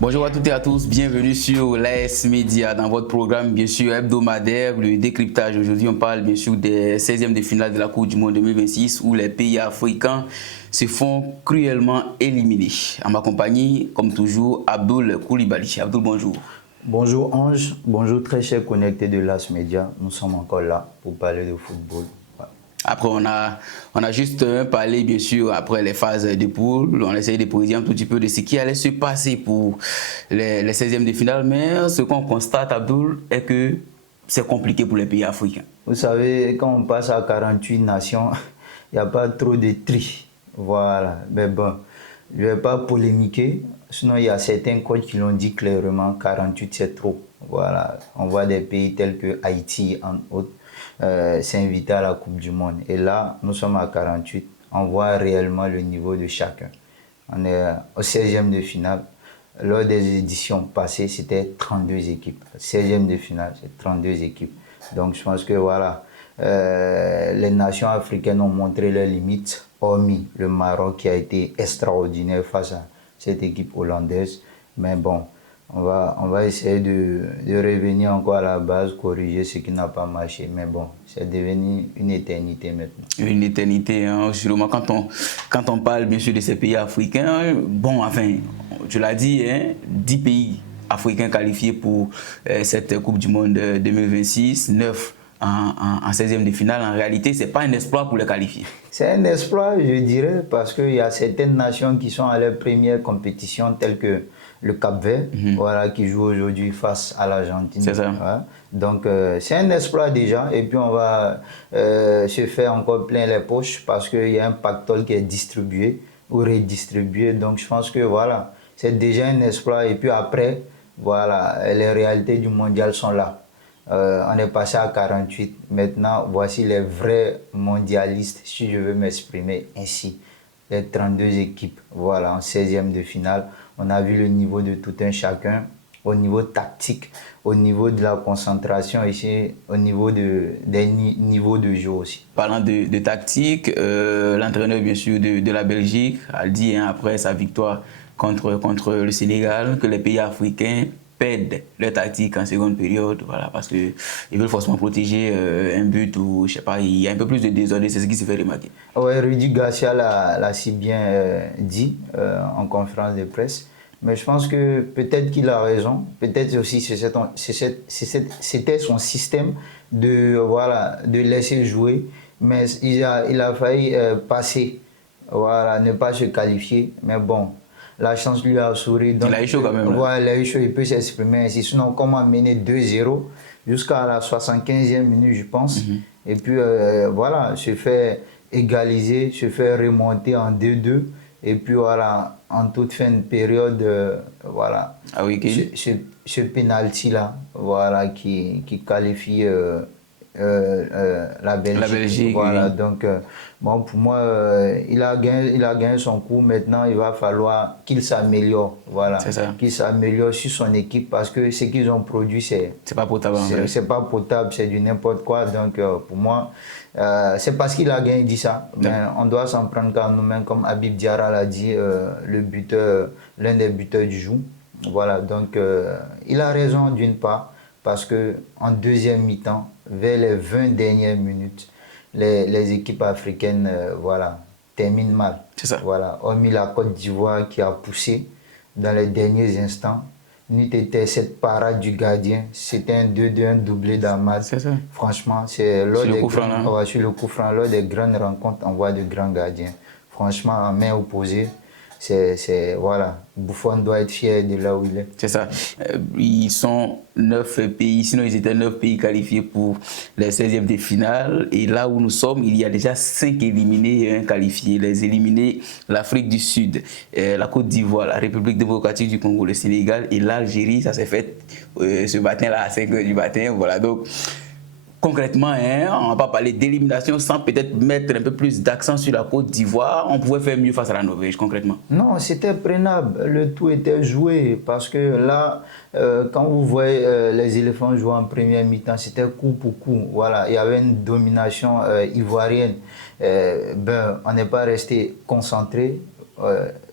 Bonjour à toutes et à tous, bienvenue sur l'AS Média dans votre programme bien sûr hebdomadaire, le décryptage. Aujourd'hui on parle bien sûr des 16e de finale de la Coupe du Monde 2026 où les pays africains se font cruellement éliminer. En ma compagnie, comme toujours, Abdoul Koulibaly. Abdoul, bonjour. Bonjour Ange, bonjour très chers connectés de l'AS Média. Nous sommes encore là pour parler de football. Après, on a juste parlé, bien sûr, après les phases de poule. On a essayé de poser un tout petit peu de ce qui allait se passer pour les 16e de finale. Mais ce qu'on constate, Abdoul, est que c'est compliqué pour les pays africains. Vous savez, quand on passe à 48 nations, il n'y a pas trop de tri. Voilà. Mais bon, je ne vais pas polémiquer. Sinon, il y a certains coachs qui l'ont dit clairement, 48 c'est trop. Voilà. On voit des pays tels que Haïti, entre autres, s'inviter à la Coupe du Monde. Et là, nous sommes à 48. On voit réellement le niveau de chacun. On est au 16e de finale. Lors des éditions passées, c'était 32 équipes. 16e de finale, c'est 32 équipes. Donc je pense que voilà, les nations africaines ont montré leurs limites, hormis le Maroc qui a été extraordinaire face à cette équipe hollandaise. Mais bon, on va essayer de revenir encore à la base, corriger ce qui n'a pas marché. Mais bon, c'est devenu une éternité maintenant. Une éternité, hein, sûrement. Quand on parle bien sûr de ces pays africains, bon, enfin, tu l'as dit, hein, 10 pays africains qualifiés pour cette Coupe du Monde 2026, 9 en 16e de finale. En réalité, ce n'est pas un exploit pour les qualifier. C'est un exploit, je dirais, parce qu'il y a certaines nations qui sont à leur première compétition, telles que le Cap-Vert, voilà, qui joue aujourd'hui face à l'Argentine. C'est ça. Voilà. Donc, c'est un exploit déjà. Et puis, on va se faire encore plein les poches parce qu'il y a un pactole qui est distribué ou redistribué. Donc, je pense que voilà, c'est déjà un exploit. Et puis après, voilà, les réalités du mondial sont là. On est passé à 48. Maintenant, voici les vrais mondialistes, si je veux m'exprimer ainsi. Les 32 équipes, voilà, en 16e de finale. On a vu le niveau de tout un chacun, au niveau tactique, au niveau de la concentration, ici, au niveau des niveaux de jeu aussi. Parlant de tactique, l'entraîneur bien sûr de la Belgique a dit hein, après sa victoire contre le Sénégal que les pays africains perdent leur tactique en seconde période, voilà, parce qu'ils veulent forcément protéger un but ou je sais pas, il y a un peu plus de désordre, c'est ce qui se fait remarquer. Oui, Rudy Garcia l'a si bien dit en conférence de presse, mais je pense que peut-être qu'il a raison, peut-être aussi c'était son système de, voilà, de laisser jouer, mais il a failli passer, voilà, ne pas se qualifier, mais bon. La chance lui a souri. Donc, il a eu chaud quand même. Voilà, il a eu chaud, il peut s'exprimer ainsi. Sinon, comment mener 2-0 jusqu'à la 75e minute, je pense. Et puis, voilà, se fait égaliser, se fait remonter en 2-2. Et puis, voilà, en toute fin de période, voilà, ce penalty-là, voilà, qui qualifie la Belgique. Voilà, oui. Donc, bon, pour moi, il a gagné son coup. Maintenant, il va falloir qu'il s'améliore. Voilà, qu'il s'améliore sur son équipe parce que ce qu'ils ont produit, c'est pas potable. C'est pas potable, c'est du n'importe quoi. Donc, pour moi, c'est parce qu'il a gagné, il dit ça. Mais on doit s'en prendre qu'à nous-mêmes, comme Habib Diarra l'a dit, le buteur, l'un des buteurs du jour. Voilà, donc, il a raison d'une part. Parce qu'en deuxième mi-temps, vers les 20 dernières minutes, les équipes africaines voilà, terminent mal. C'est ça. Voilà, hormis la Côte d'Ivoire qui a poussé dans les derniers instants. N'eût été cette parade du gardien, c'était un 2-2, un doublé d'Amad. C'est ça. Franchement, c'est lors sur le coup franc, lors des grandes rencontres, on voit de grands gardiens. Franchement, en main opposée, voilà, Buffon doit être fier de là où il est. C'est ça. Ils sont 9 pays, sinon ils étaient 9 pays qualifiés pour les 16e de finale. Et là où nous sommes, il y a déjà 5 éliminés et 1 qualifié. Les éliminés, l'Afrique du Sud, la Côte d'Ivoire, la République démocratique du Congo, le Sénégal et l'Algérie. Ça s'est fait ce matin-là à 5 h du matin. Voilà, donc concrètement, hein, on ne va pas parler d'élimination sans peut-être mettre un peu plus d'accent sur la Côte d'Ivoire. On pouvait faire mieux face à la Norvège, concrètement. Non, c'était prenable. Le tout était joué parce que là, quand vous voyez les éléphants jouer en première mi-temps, c'était coup pour coup. Voilà, il y avait une domination ivoirienne. On n'est pas resté concentré.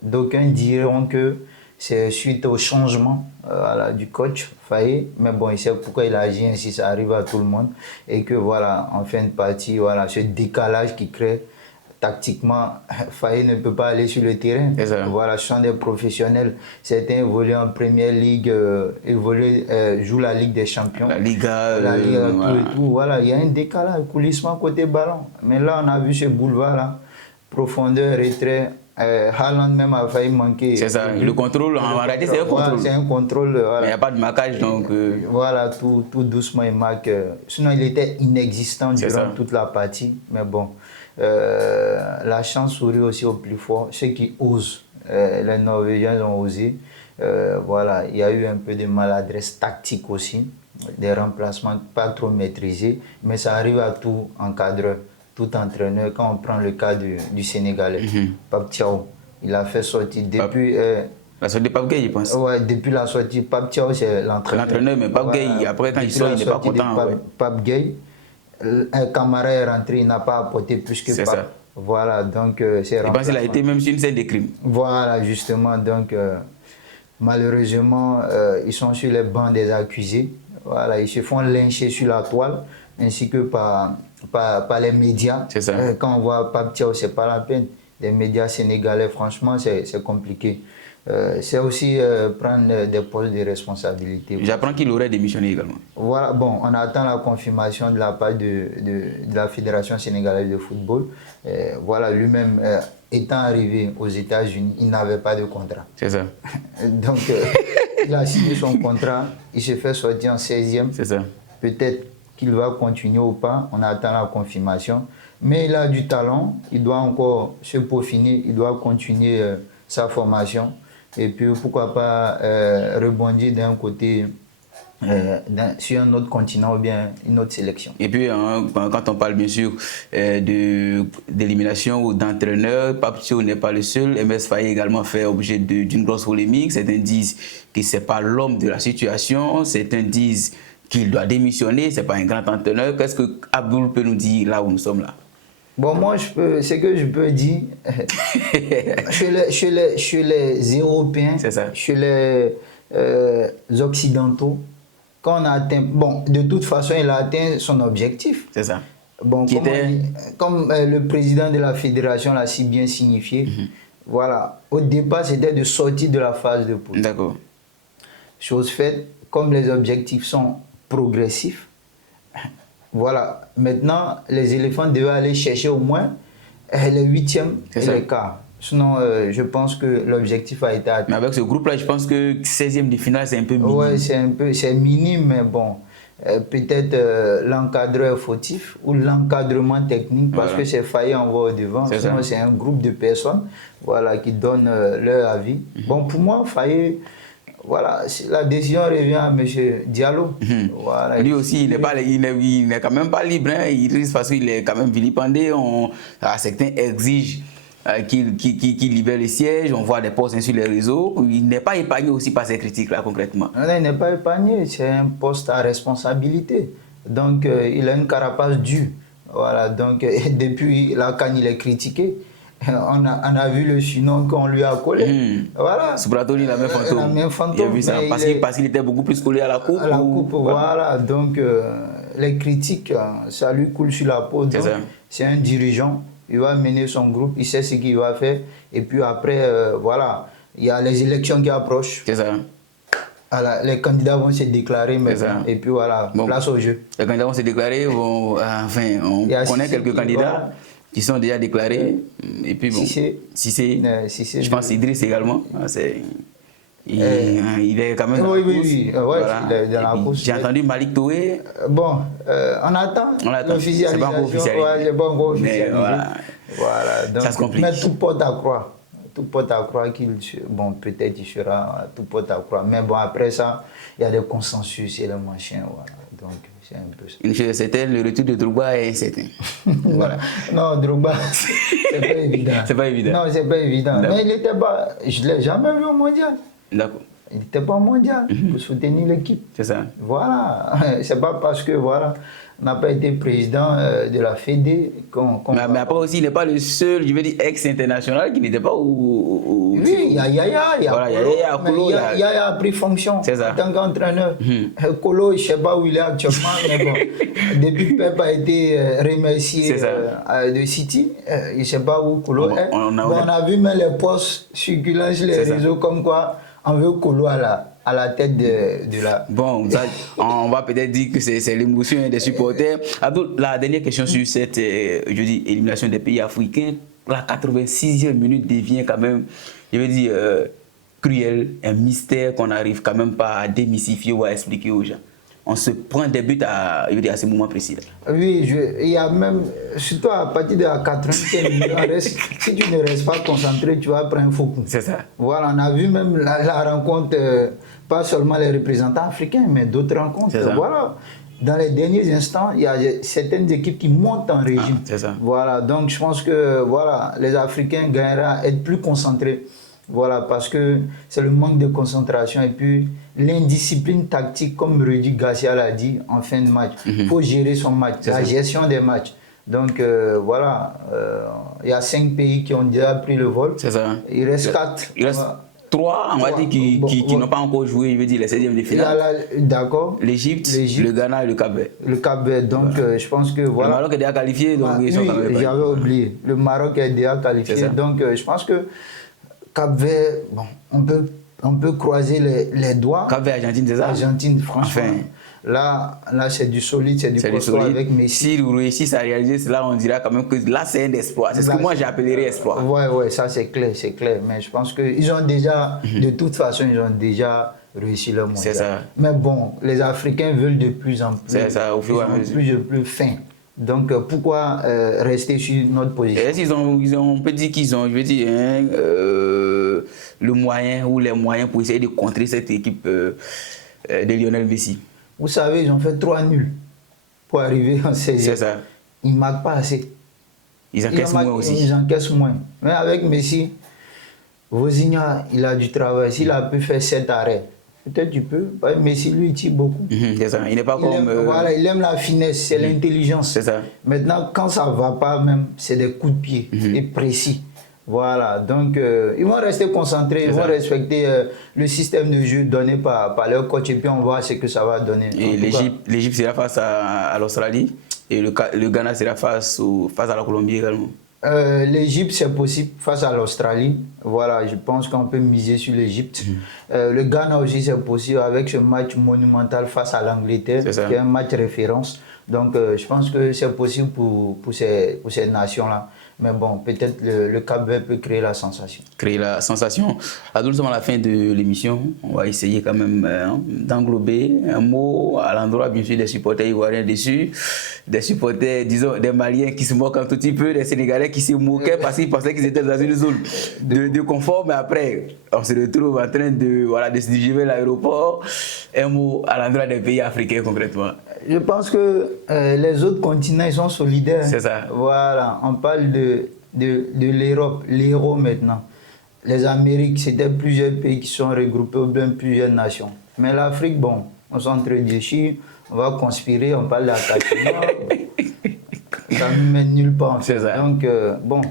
D'aucuns diront que c'est suite au changement voilà, du coach Faye. Mais bon, il sait pourquoi il a agi ainsi, ça arrive à tout le monde. Et que voilà, en fin de partie, voilà, ce décalage qui crée tactiquement, Faye ne peut pas aller sur le terrain. Voilà, ce sont des professionnels. Certains évoluent en première ligue, jouent la Ligue des Champions. La Liga, tout et tout. Voilà, il y a un décalage, coulissement côté ballon. Mais là, on a vu ce boulevard-là, profondeur, retrait. Haaland même a failli manquer. C'est ça, le contrôle, en réalité, c'est un contrôle. Voilà, c'est un contrôle. Voilà. Mais il n'y a pas de marquage, donc... Voilà, tout doucement, il marque. Sinon, il était inexistant durant toute la partie. Mais bon, la chance sourit aussi au plus fort. Ceux qui osent, les Norvégiens ont osé. Voilà, il y a eu un peu de maladresse tactique aussi. Des remplacements pas trop maîtrisés. Mais ça arrive à tout encadreur. Tout entraîneur, quand on prend le cas du Sénégalais, Pape Thiaw, il a fait sortir depuis... la sortie de Pape Gueye, je pense. Ouais, depuis la sortie, Pape Thiaw, c'est l'entraîneur. L'entraîneur, mais Pape Gueye, après, quand il sort, il n'est pas content. Pape Gueye, un camarade est rentré, il n'a pas apporté plus que Pape. Ça. Voilà, donc c'est... Je pense qu'il a été même sur une scène de crime. Voilà, justement, donc malheureusement, ils sont sur les bancs des accusés. Voilà, ils se font lyncher sur la toile, ainsi que par les médias. C'est ça. Quand on voit Pape Thiaw, c'est pas la peine. Les médias sénégalais, franchement, c'est compliqué. C'est aussi prendre des postes de responsabilité. J'apprends qu'il aurait démissionné également. Voilà, bon, on attend la confirmation de la part de la Fédération sénégalaise de football. Voilà, lui-même, étant arrivé aux États-Unis, il n'avait pas de contrat. C'est ça. Donc, il a signé son contrat, il se fait sortir en 16e. C'est ça. Peut-être qu'il va continuer ou pas, on attend la confirmation. Mais il a du talent, il doit encore se peaufiner, il doit continuer sa formation. Et puis pourquoi pas rebondir d'un côté sur un autre continent ou bien une autre sélection. Et puis quand on parle bien sûr d'élimination ou d'entraîneur, Pape Thiaw n'est pas le seul. MS Faye également fait objet d'une grosse polémique. Certains disent que ce n'est pas l'homme de la situation, certains disent qu'il doit démissionner, ce n'est pas un grand entraîneur. Qu'est-ce que Abdoul peut nous dire là où nous sommes là? Bon, moi, ce que je peux dire, chez les Européens, chez les Occidentaux, quand on a atteint... Bon, de toute façon, il a atteint son objectif. C'est ça. Bon, comme le président de la fédération l'a si bien signifié, voilà, au départ, c'était de sortir de la phase de poule. D'accord. Chose faite, comme les objectifs sont progressifs, voilà, maintenant, les éléphants devaient aller chercher au moins les 8e et les quarts. Sinon, je pense que l'objectif a été atteint. Mais avec ce groupe-là, je pense que 16e de finale, c'est un peu minime. Oui, c'est minime, mais bon, peut-être l'encadreur fautif ou l'encadrement technique, parce que c'est failli en voie au devant. Sinon, c'est un groupe de personnes voilà, qui donnent leur avis. Bon, pour moi, Faye... Voilà, la décision revient à M. Diallo. Voilà. Lui aussi, il n'est quand même pas libre. Hein. Il risque parce qu'il est quand même vilipendé. Certains exigent qu'il libère les sièges. On voit des posts sur les réseaux. Il n'est pas épargné aussi par ces critiques-là, concrètement. Non, il n'est pas épargné. C'est un poste à responsabilité. Donc, il a une carapace dure. Voilà. Donc, depuis la CAN, il est critiqué. On a vu le surnom qu'on lui a collé. Voilà. Soubratoni, la même fantôme. La même fantôme. Il a vu ça parce qu'il était beaucoup plus collé à la coupe. À la coupe, voilà. Donc, les critiques, ça lui coule sur la peau. C'est un dirigeant. Il va mener son groupe, il sait ce qu'il va faire. Et puis après, voilà, il y a les élections qui approchent. C'est ça. Alors, les candidats vont se déclarer maintenant. Et puis voilà, place au jeu. Les candidats vont se déclarer. Enfin, on connaît quelques candidats. Qui sont déjà déclarés. Et puis bon, si je pense Idriss également. Il est quand même dans la course. Oui, voilà. Il est dans la course. J'ai entendu Malik Touré. Bon, on attend. L'officialisation. C'est pas encore officialisé. C'est pas encore officialisé. Voilà. Donc, ça se complique. Mais tout porte à croire. Tout porte à croire bon, peut-être il sera, tout porte à croire. Mais bon, après ça, il y a des consensus et le machin. Voilà. Donc, c'est un peu ça. Une chose est certaine, le retour de Drogba est incertain. Voilà. Non, Drogba, c'est pas évident. C'est pas évident. Non, c'est pas évident. Mais il n'était pas, je ne l'ai jamais vu au mondial. D'accord. Il n'était pas au mondial pour soutenir l'équipe. C'est ça. Voilà. C'est pas parce que, voilà, On n'a pas été président de la Fédé. Mais après aussi, il n'est pas le seul, je veux dire, ex-international qui n'était pas Oui, il y a Yaya, il y a voilà, Kolo. Yaya a pris fonction en tant qu'entraîneur. Kolo, je ne sais pas où il est actuellement, mais bon, depuis Pep a été remercié de City, je ne sais pas où Kolo est. On a vu même les posts circulant sur les réseaux comme quoi on veut Kolo à la tête de la... Bon, ça, on va peut-être dire que c'est l'émotion des supporters. Abdul, la dernière question sur cette je dis, élimination des pays africains, la 86e minute devient quand même, je veux dire, cruel, un mystère qu'on n'arrive quand même pas à démystifier ou à expliquer aux gens. On se prend des buts à ce moment précis. Là. Oui, il y a même, surtout à partir de la 80e minute, si tu ne restes pas concentré, tu vas prendre un faux coup. C'est ça. Voilà, on a vu même la rencontre, pas seulement les représentants africains, mais d'autres rencontres. Voilà. Dans les derniers instants, il y a certaines équipes qui montent en régime. C'est ça. Voilà, donc je pense que voilà, les Africains gagneraient à être plus concentrés. Voilà, parce que c'est le manque de concentration et puis l'indiscipline tactique, comme Rudy Garcia l'a dit en fin de match. Il faut gérer son match, la gestion des matchs. Donc voilà, il y a 5 pays qui ont déjà pris le vol. C'est ça. Il reste 4. Il reste 3, on va dire, qui n'ont pas encore joué, je veux dire, les 16e de finale. D'accord. L'Égypte, le Ghana et le Cap-Vert. Le Cap-Vert, donc je pense que voilà. Le Maroc est déjà qualifié, donc ils sont quand même. J'avais oublié. Le Maroc est déjà qualifié, donc je pense que Cap-Vert, bon, on peut croiser les doigts. Cap-Vert, Argentine, c'est ça? Argentine, franchement. Enfin. Là c'est du solide, c'est du costaud avec Messi. Si vous réussissez à réaliser cela, on dira quand même que là, c'est un espoir. C'est ce que moi j'appellerais espoir. Ouais, ça c'est clair. Mais je pense qu'ils ont déjà, de toute façon, ils ont déjà réussi leur mondial. C'est ça. Mais bon, les Africains veulent de plus en plus. C'est ça, au fur et à mesure. Plus fin. Donc pourquoi rester sur notre position? On peut dire qu'ils ont, je veux dire, le moyen ou les moyens pour essayer de contrer cette équipe de Lionel Messi. Vous savez, ils ont fait 3 nuls pour arriver en 16e. C'est ça. Ils ne marquent pas assez. Ils encaissent moins aussi. Ils encaissent moins. Mais avec Messi, Vozinha, il a du travail. S'il a pu faire 7 arrêts, peut-être tu peux. Messi, lui, il tire beaucoup. C'est ça. Il n'est pas comme... Voilà, il aime la finesse, c'est l'intelligence. C'est ça. Maintenant, quand ça ne va pas même, c'est des coups de pied et précis. Voilà, donc ils vont rester concentrés, ils vont respecter le système de jeu donné par leur coach et puis on voit ce que ça va donner. Et l'Égypte sera face à l'Australie et le Ghana sera face à la Colombie également. L'Égypte, c'est possible face à l'Australie. Voilà, je pense qu'on peut miser sur l'Égypte. Le Ghana aussi, c'est possible avec ce match monumental face à l'Angleterre, qui est un match référence. Donc, je pense que c'est possible pour ces nations-là. Mais bon, peut-être le Cap-Vert peut créer la sensation. Créer la sensation. À la fin de l'émission, on va essayer quand même d'englober un mot à l'endroit, bien sûr, des supporters ivoiriens dessus, des supporters, disons, des Maliens qui se moquent un tout petit peu, des Sénégalais qui se moquaient parce qu'ils pensaient qu'ils étaient dans une zone de confort, mais après, on se retrouve en train de se diriger vers l'aéroport. Un mot à l'endroit des pays africains concrètement. Je pense que les autres continents, ils sont solidaires. C'est ça. Voilà, on parle de l'Europe, l'euro maintenant. Les Amériques, c'était plusieurs pays qui sont regroupés, ou bien plusieurs nations. Mais l'Afrique, bon, on s'est entre déchus, on va conspirer, on parle d'attachement. Ça ne mène nulle part. C'est ça. Donc, bon,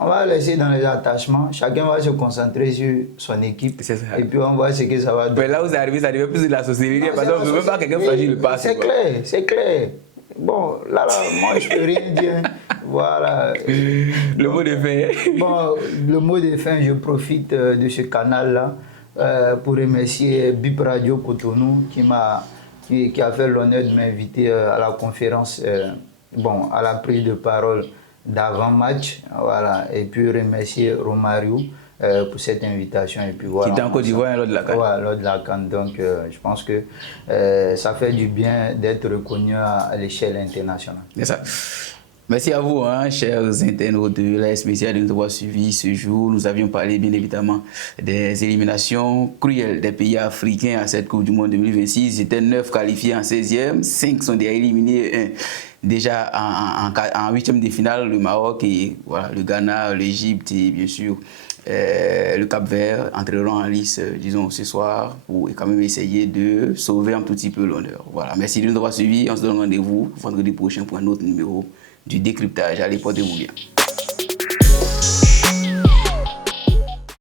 on va laisser dans les attachements. Chacun va se concentrer sur son équipe. C'est ça. Et puis on voit ce que ça va donner. Mais là où ça arrive plus de la société. Parce qu'on ne veut même pas quelqu'un franchir le pas. C'est clair. Bon, là, moi, je ne peux rien dire. Voilà. Le mot de fin. Bon, le mot de fin, je profite de ce canal-là pour remercier BIP Radio Cotonou qui a fait l'honneur de m'inviter à la conférence, à la prise de parole d'avant-match, voilà, et puis remercier Romario pour cette invitation. Et puis, voilà, qui était en Côte d'Ivoire lors de la CAN. Voilà, lors de la CAN. Donc, je pense que ça fait du bien d'être reconnu à l'échelle internationale. C'est ça. Merci à vous, chers internautes de la spéciale, de nous avoir suivis ce jour. Nous avions parlé bien évidemment des éliminations cruelles des pays africains à cette Coupe du Monde 2026. Ils étaient 9 qualifiés en 16e, 5 sont déjà éliminés, déjà en huitième de finale, le Maroc et voilà, le Ghana, l'Égypte et bien sûr le Cap-Vert entreront en lice, disons, ce soir pour quand même essayer de sauver un tout petit peu l'honneur. Voilà, merci de nous avoir suivis. On se donne rendez-vous vendredi prochain pour un autre numéro du décryptage. Allez, portez-vous bien.